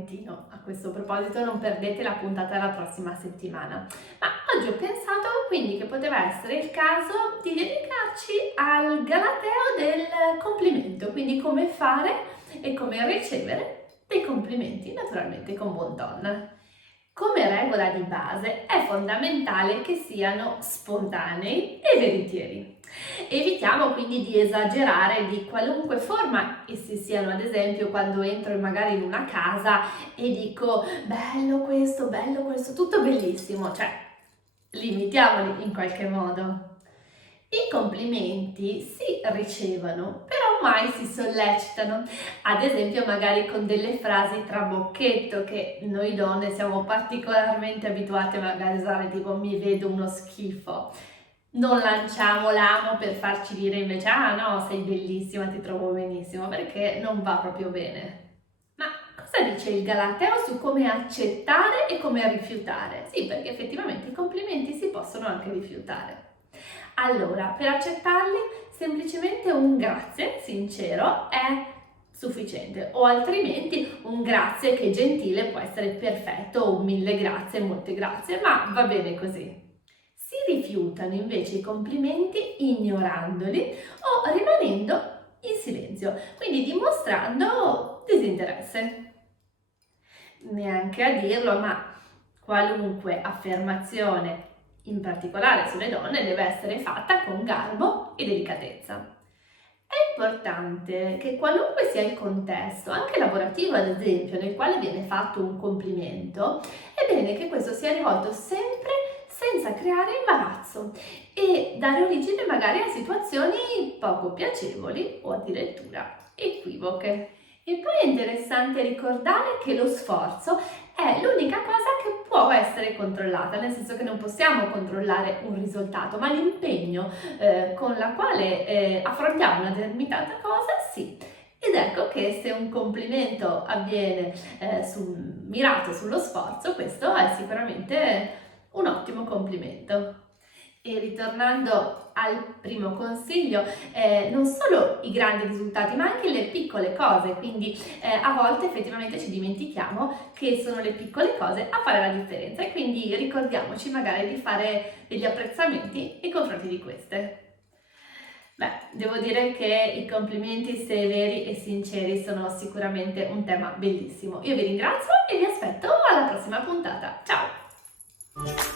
Valentino. A questo proposito non perdete la puntata della prossima settimana. Ma oggi ho pensato quindi che poteva essere il caso di dedicarci al galateo del complimento, quindi come fare e come ricevere dei complimenti, naturalmente con buon ton. Come regola di base è fondamentale che siano spontanei e veritieri. Evitiamo quindi di esagerare di qualunque forma essi siano, ad esempio quando entro magari in una casa e dico bello questo, tutto bellissimo, cioè limitiamoli in qualche modo. I complimenti si ricevono, però mai si sollecitano, ad esempio magari con delle frasi trabocchetto che noi donne siamo particolarmente abituate magari a usare, tipo mi vedo uno schifo. Non lanciamo l'amo per farci dire invece ah no, sei bellissima, ti trovo benissimo, perché non va proprio bene. Ma cosa dice il Galateo su come accettare e come rifiutare? Sì, perché effettivamente i complimenti si possono anche rifiutare. Allora, per accettarli, semplicemente un grazie sincero è sufficiente, o altrimenti un grazie che gentile può essere perfetto, o un mille grazie, molte grazie, ma va bene così. Si rifiutano invece i complimenti ignorandoli o rimanendo in silenzio, quindi dimostrando disinteresse. Neanche a dirlo, ma qualunque affermazione, in particolare sulle donne, deve essere fatta con garbo e delicatezza. È importante che qualunque sia il contesto, anche lavorativo ad esempio, nel quale viene fatto un complimento, è bene che questo sia rivolto sempre senza creare imbarazzo e dare origine magari a situazioni poco piacevoli o addirittura equivoche. E poi è interessante ricordare che lo sforzo è l'unica cosa che può essere controllata, nel senso che non possiamo controllare un risultato, ma l'impegno con la quale affrontiamo una determinata cosa, sì. Ed ecco che se un complimento avviene mirato sullo sforzo, questo è sicuramente un ottimo complimento. E ritornando al primo consiglio, non solo i grandi risultati, ma anche le piccole cose, quindi a volte effettivamente ci dimentichiamo che sono le piccole cose a fare la differenza e quindi ricordiamoci magari di fare degli apprezzamenti nei confronti di queste. Beh, devo dire che i complimenti severi e sinceri sono sicuramente un tema bellissimo. Io vi ringrazio e vi aspetto alla prossima puntata. Ciao!